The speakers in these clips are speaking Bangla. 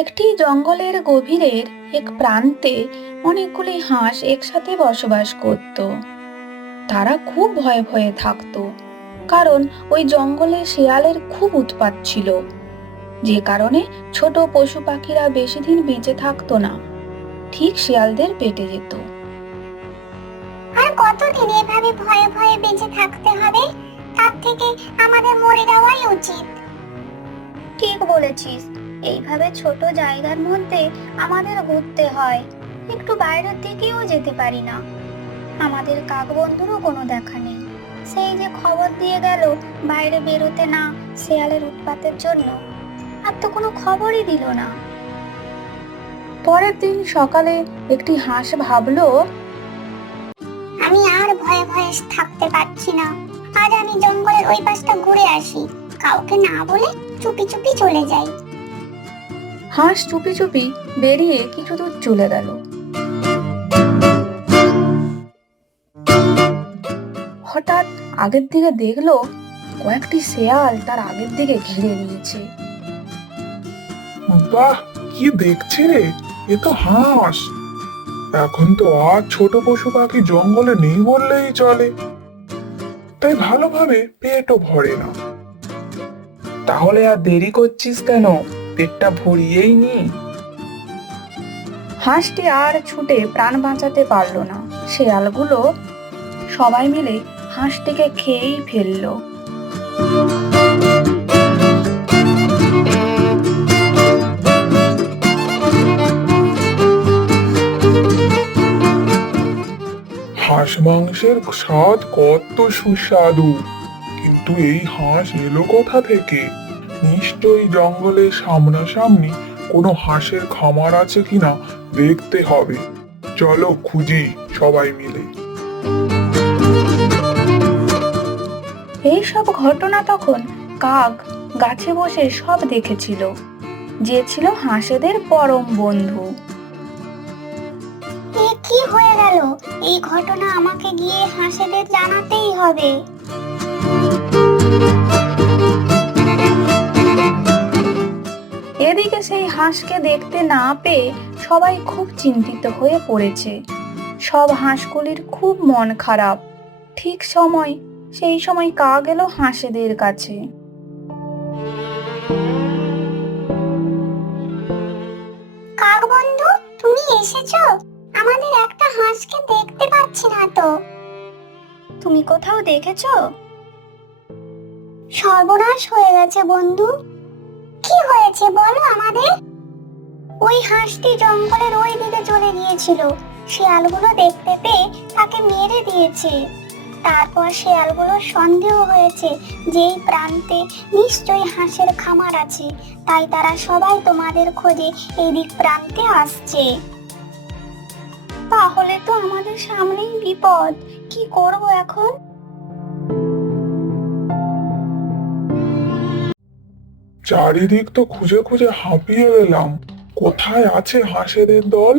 একটি জঙ্গলের গভীরের এক প্রান্তে অনেকগুলি হাঁস একসাথে বসবাস করত। তারা খুব ভয়ে ভয়ে থাকতো, কারণ ওই জঙ্গলে শেয়ালের খুব উৎপাত ছিল, যে কারণে ছোট পশু পাখিরা বেশি দিন বেঁচে থাকতো না, ঠিক শিয়ালদের পেটে যেত। আর কতদিন এভাবে ভয়ে ভয়ে বেঁচে থাকতে হবে? তার থেকে আমাদের মরে যাওয়াই উচিত। ঠিক বলেছিস, এইভাবে ছোট জায়গার মধ্যে আমাদের ঘুরতে হয়, একটু বাইরের দিকেও যেতে পারি না। আমাদের কাক বন্ধুরও কোনো দেখা নেই। সেই যে খবর দিয়ে গেল বাইরে বেরোতে না শেয়ালের উৎপাতের জন্য, আর তো কোনো খবরই দিল না। পরের দিন সকালে একটি হাঁস ভাবলো, আমি আর ভয়ে ভয়ে থাকতে পারছি না। আজ আমি জঙ্গলের ওই পাশটা ঘুরে আসি, কাউকে না বলে চুপি চুপি চলে যাই। হাঁস চুপি চুপি বেরিয়ে কিছু দূর চলে গেল। হঠাৎ আগের দিকে দেখলো কয়েকটি শেয়াল তার আগের দিকে ঘিরে নিয়েছে। বাহ, কি দেখছি রে! এ তো হাঁস। এখন তো আর ছোট পশু পাখি জঙ্গলে নেই বললেই চলে, তাই ভালোভাবে পেটও ভরে না। তাহলে আর দেরি করছিস কেন? পেটটা ভরিয়েই নি। হাঁসটি আর ছুটে প্রাণ বাঁচাতে পারলো না। শেয়ালগুলো সবাই মিলে হাঁসটিকে খেয়েই ফেললো। হাঁস মাংসের স্বাদ কত সুস্বাদু, কিন্তু এই হাঁস এলো কোথা থেকে? নিশ্চয়ই জঙ্গলের সামনাসামনি কোনো হাঁসের খামার আছে কিনা দেখতে হবে। চলো খুঁজি সবাই মিলে। এই সব ঘটনা তখন কাক গাছে বসে সব দেখেছিল, যে ছিল হাঁসেদের পরম বন্ধু। এ কি হয়ে গেল? এই ঘটনা আমাকে গিয়ে হাঁসেদের জানাতেই হবে। এদিকে সেই হাঁসকে দেখতে না পেয়ে সবাই খুব চিন্তিত হয়ে পড়েছে। সব হাঁসগুলির খুব মন খারাপ। ঠিক সেই সময় কাক এলো হাঁসেদের কাছে। কাক বন্ধু, তুমি এসেছো? আমাদের একটা হাঁসকে দেখতে পাচ্ছি না তো। তুমি কোথাও দেখেছো? সর্বনাশ হয়ে গেছে বন্ধু। কি হয়েছে বলো আমাদের? ওই হাঁসটি জঙ্গলের ওই দিকে চলে গিয়েছিল। শিয়ালগুলো দেখতে পেয়ে তাকে মেরে দিয়েছে। তারপর শিয়ালগুলোর সন্দেহ হয়েছে যে এই প্রান্তে নিশ্চয়ই হাঁসের খামার আছে, তাই তারা সবাই তোমাদের খোঁজে এই দিক প্রান্তে আসছে। তাহলে তো আমাদের সামনেই বিপদ। কি করব এখন? চারিদিক তো খুঁজে খুঁজে হাঁপিয়ে গেলাম। কোথায় আছে হাঁসেদের দল?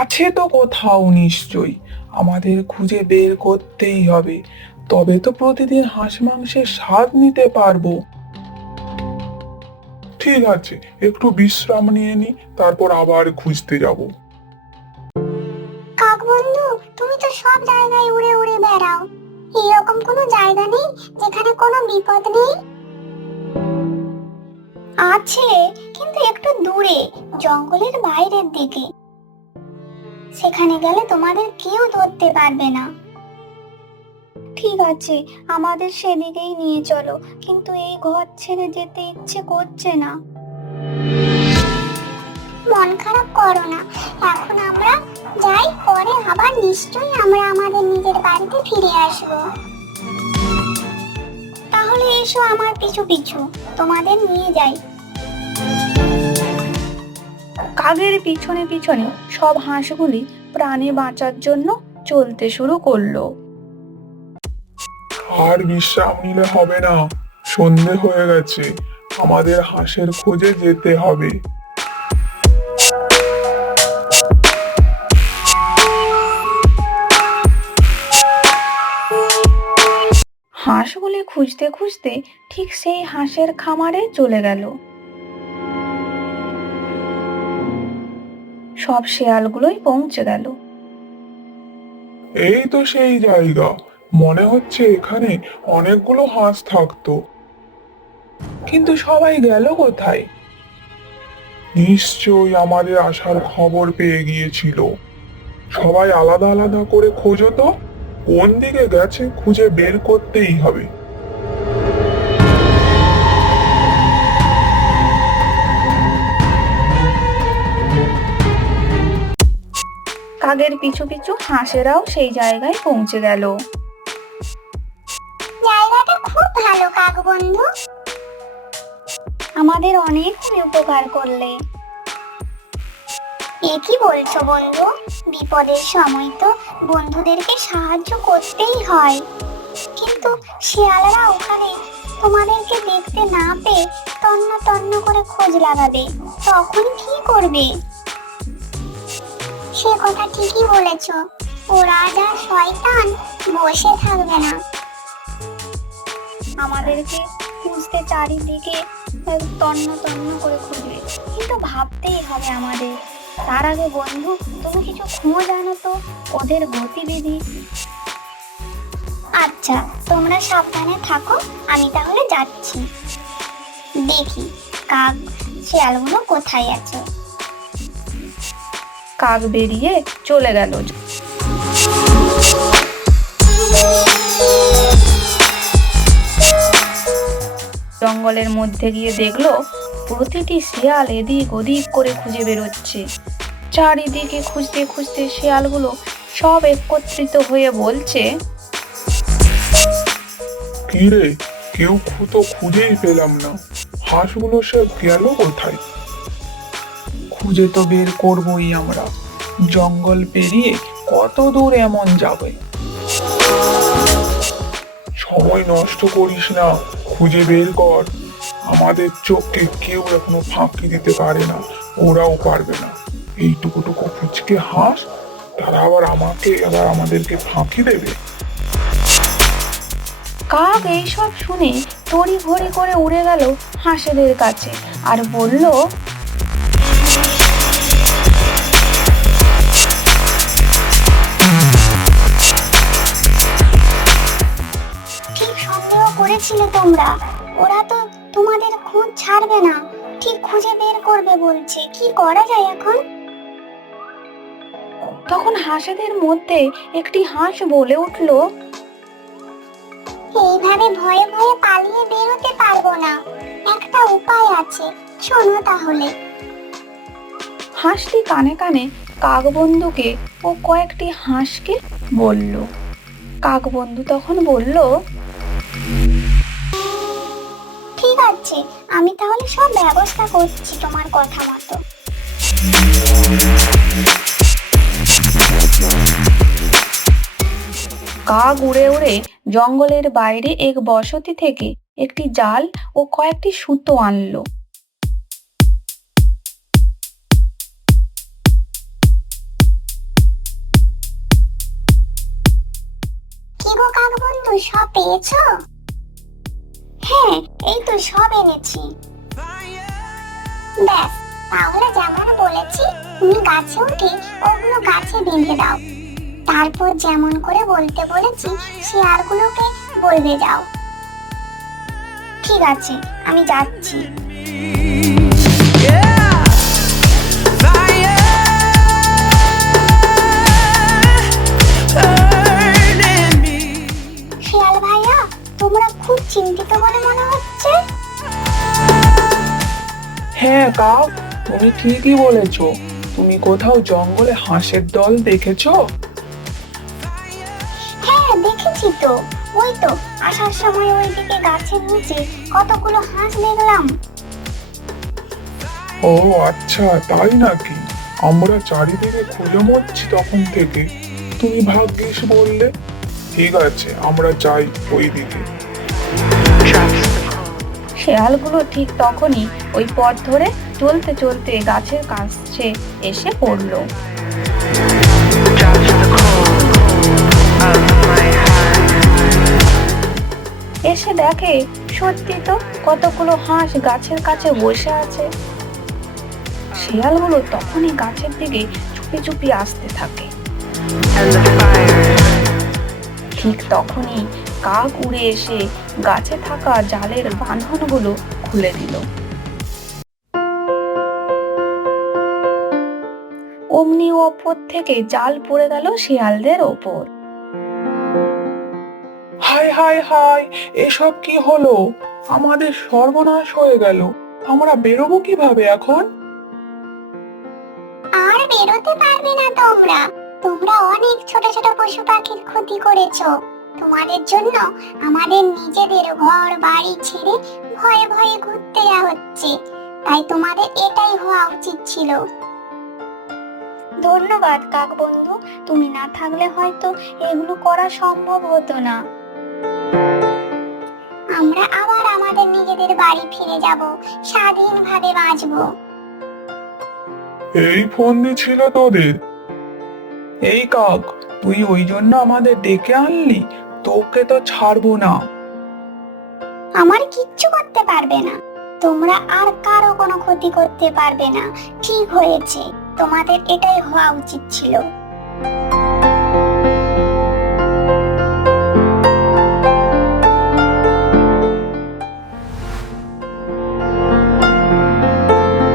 আছে তো কোথাও নিশ্চয়ই, আমাদের খুঁজে বের করতেই হবে। তবে তো প্রতিদিন হাঁস মাংসের স্বাদ নিতে পারবো। ঠিক আছে, একটু বিশ্রাম নিয়ে নি, তারপর আবার খুঁজতে যাব। কাক বন্ধু, তুমি তো সব জায়গায় উড়ে উড়ে বেড়াও। এরকম কোনো জায়গা নেই যেখানে কোনো বিপদ নেই? আছে, কিন্তু একটু দূরে, জঙ্গলের বাইরের দিকে। সেখানে গেলে তোমাদের কেউ ধরতে পারবে না। ঠিক আছে, আমাদের সেদিকেই নিয়ে চলো, কিন্তু এই ঘর ছেড়ে যেতে ইচ্ছে করছে না। মন খারাপ করো না, এখন আমরা যাই, পরে আবার নিশ্চয়ই আমরা আমাদের নিজের বাড়িতে ফিরে আসবো। তাহলে এসো আমার পিছু পিছু, তোমাদের নিয়ে যাই। কাকের পিছনে পিছনে সব হাঁসগুলি প্রাণে বাঁচার জন্য চলতে শুরু করলো। আর বিশ্রাম নিলে হবে না, সন্ধে হয়ে গেছে, আমাদের হাঁসের খোঁজে যেতে হবে। হাঁসগুলি খুঁজতে খুঁজতে ঠিক সেই হাঁসের খামারে চলে গেল। সব শেয়ালগুলোই পৌঁছে গেল। এই তো সেই জায়গা, মনে হচ্ছে এখানে অনেকগুলো হাঁস থাকতো। কিন্তু সবাই গেল কোথায়? নিশ্চয়ই আমাদের আসার খবর পেয়ে গিয়েছিল। সবাই আলাদা আলাদা করে খোঁজো তো, কোন দিকে গেছে খুঁজে বের করতেই হবে। কাকের পিছু পিছু হাঁসেরাও সেই জায়গায় পৌঁছে গেল। জায়গাটা খুব ভালো কাক বন্ধু, আমাদের অনেক তুমি উপকার করলে। এ কি বলছো বন্ধু, বিপদের সময় তো বন্ধুদেরকে সাহায্য করতেই হয়। কিন্তু শিয়ালরা ওখানে তোমাদেরকে দেখতে না পেয়ে তন্ন তন্ন করে খোঁজ লাগাবে, তখন কি করবে? সে কথা ঠিকই বলেছ, ওরা যা শয়তান, বসে থাকবে না। আমাদেরকে খুঁজতে চারিদিকে তন্ন তন্ন করে খুঁজবে, কিন্তু ভাবতেই হবে আমাদের। তার আগে বন্ধু, তুমি কিছু খোঁজ আনো তো ওদের গতিবিধি। আচ্ছা, তোমরা সাবধানে থাকো, আমি তাহলে যাচ্ছি। দেখি কাক শিয়ালগুলো কোথায় আছে। কাক বেরিয়ে চলে গেল। জঙ্গলের মধ্যে গিয়ে দেখলো প্রতিটি শিয়াল এদিক ওদিক করে খুঁজে বেরোচ্ছে। চারিদিকে খুঁজতে খুঁজতে শিয়ালগুলো সব একত্রিত হয়ে বলছে, কি রে, কেউ তো খুঁজেই পেলাম না, হাঁসগুলো সব গেল কোথায়? খুঁজে তো বের করবোই আমরা, জঙ্গল পেরিয়ে কত দূর এমন যাবে। সময় নষ্ট করিস না, খুঁজে বের কর। আমাদের চোখকে কেউ এখনো ফাঁকি দিতে পারে না, ওরাও পারবে না। এইটুকুটুকু ফুচকে হাঁস, তারা আবার আমাদেরকে ফাঁকি দেবে? কাক এইসব শুনে তড়ি ঘড়ি করে উড়ে গেল হাঁসেদের কাছে আর বলল, ঠিক সন্দেহ করেছিলে তোমরা, ওরা তো তোমাদের খোঁজ ছাড়বে না, ঠিক খুঁজে বের করবে বলছে। কি করা যায় এখন? তখন হাঁসেদের মধ্যে একটি হাঁস বলে উঠল, এইভাবে ভয়ে ভয়ে পালিয়ে বের হতে পারবো না, একটা উপায় আছে, শোনো তাহলে। হাঁসটি কানে কানে কাকবন্ধুকে ও কয়েকটি হাঁসকে বলল। কাকবন্ধু তখন বলল, ঠিক আছে, আমি তাহলে সব ব্যবস্থা করছি তোমার কথা মতো। কাক উড়ে উড়ে জঙ্গলের বাইরে এক বসতি থেকে একটি জাল ও কয়েকটি সুতো আনলো। কি গো কাক বন্ধু, সব পেয়েছো? হ্যাঁ, এই তো সব এনেছি। ব্যাস, তাহলে যেমন বলেছি তুমি গাছে উঠে ওগুলো গাছে বেঁধে দাও। তারপর যেমন করে বলতে বলেছি শিয়ালগুলোকে বলবে যাও। ঠিক আছে, আমি যাচ্ছি। শিয়াল ভাইয়া, তোমরা খুব চিন্তিত বলে মনে হচ্ছে। হ্যাঁ কাক, তুমি ঠিকই বলেছ। তুমি কোথাও জঙ্গলে হাঁসের দল দেখেছো? হ্যাঁ, দেখেছি তো। ওই তো আসার সময় ওইদিকে গাছের নিচে কতগুলো হাঁস দেখলাম। ও আচ্ছা, তাই নাকি? আমরা চারিদিকে খুঁজে মরছি তখন থেকে, তুমি ভাগ্যিস বললে। ঠিক আছে, আমরা যাই ওই দিকে। শেয়ালগুলো ঠিক তখনই ওই পথ ধরে চলতে চলতে গাছের কাছে এসে পড়লো। এসে দেখে সত্যি তো কতগুলো হাঁস গাছের কাছে বসে আছে। শিয়ালগুলো তখনই গাছের দিকে চুপি চুপি আসতে থাকে। ঠিক তখনই কাক উড়ে এসে গাছে থাকা জালের বাঁধনগুলো খুলে দিল। অমনি ওপর থেকে জাল পড়ে গেল শিয়ালদের ওপর। হায় হায় হায়, এসব কি হলো? আমাদের সর্বনাশ হয়ে গেল। আমরা বেরোবো কিভাবে এখন? আর বেরোতে পারবে না তোমরা। তোমরা অনেক ছোট ছোট পশু পাখির ক্ষতি করেছো। তোমাদের জন্য আমাদের নিজেদের ঘর বাড়ি ছেড়ে ভয়ে ভয়ে ঘুরতে যাওয়া হচ্ছে। তাই তোমাদের এটাই হওয়া উচিত ছিল। ধন্যবাদ কাক বন্ধু, তুমি না থাকলে হয়তো এগুলো করা সম্ভব হতো না। আমরা আবার আমাদের নিজেদের বাড়ি ফিরে যাব, স্বাধীনভাবে বাঁচবো। এই ফন্দি ছিল তোদের? এই কাক, তুই ওই জন্য আমাদের ডেকে আনলি? তোকে তো ছাড়বো না। আমার কিচ্ছু করতে পারবে না। তোমরা আর কারো কোনো ক্ষতি করতে পারবে না। ঠিক হয়েছে, তোমাদের এটাই হওয়া উচিত ছিল।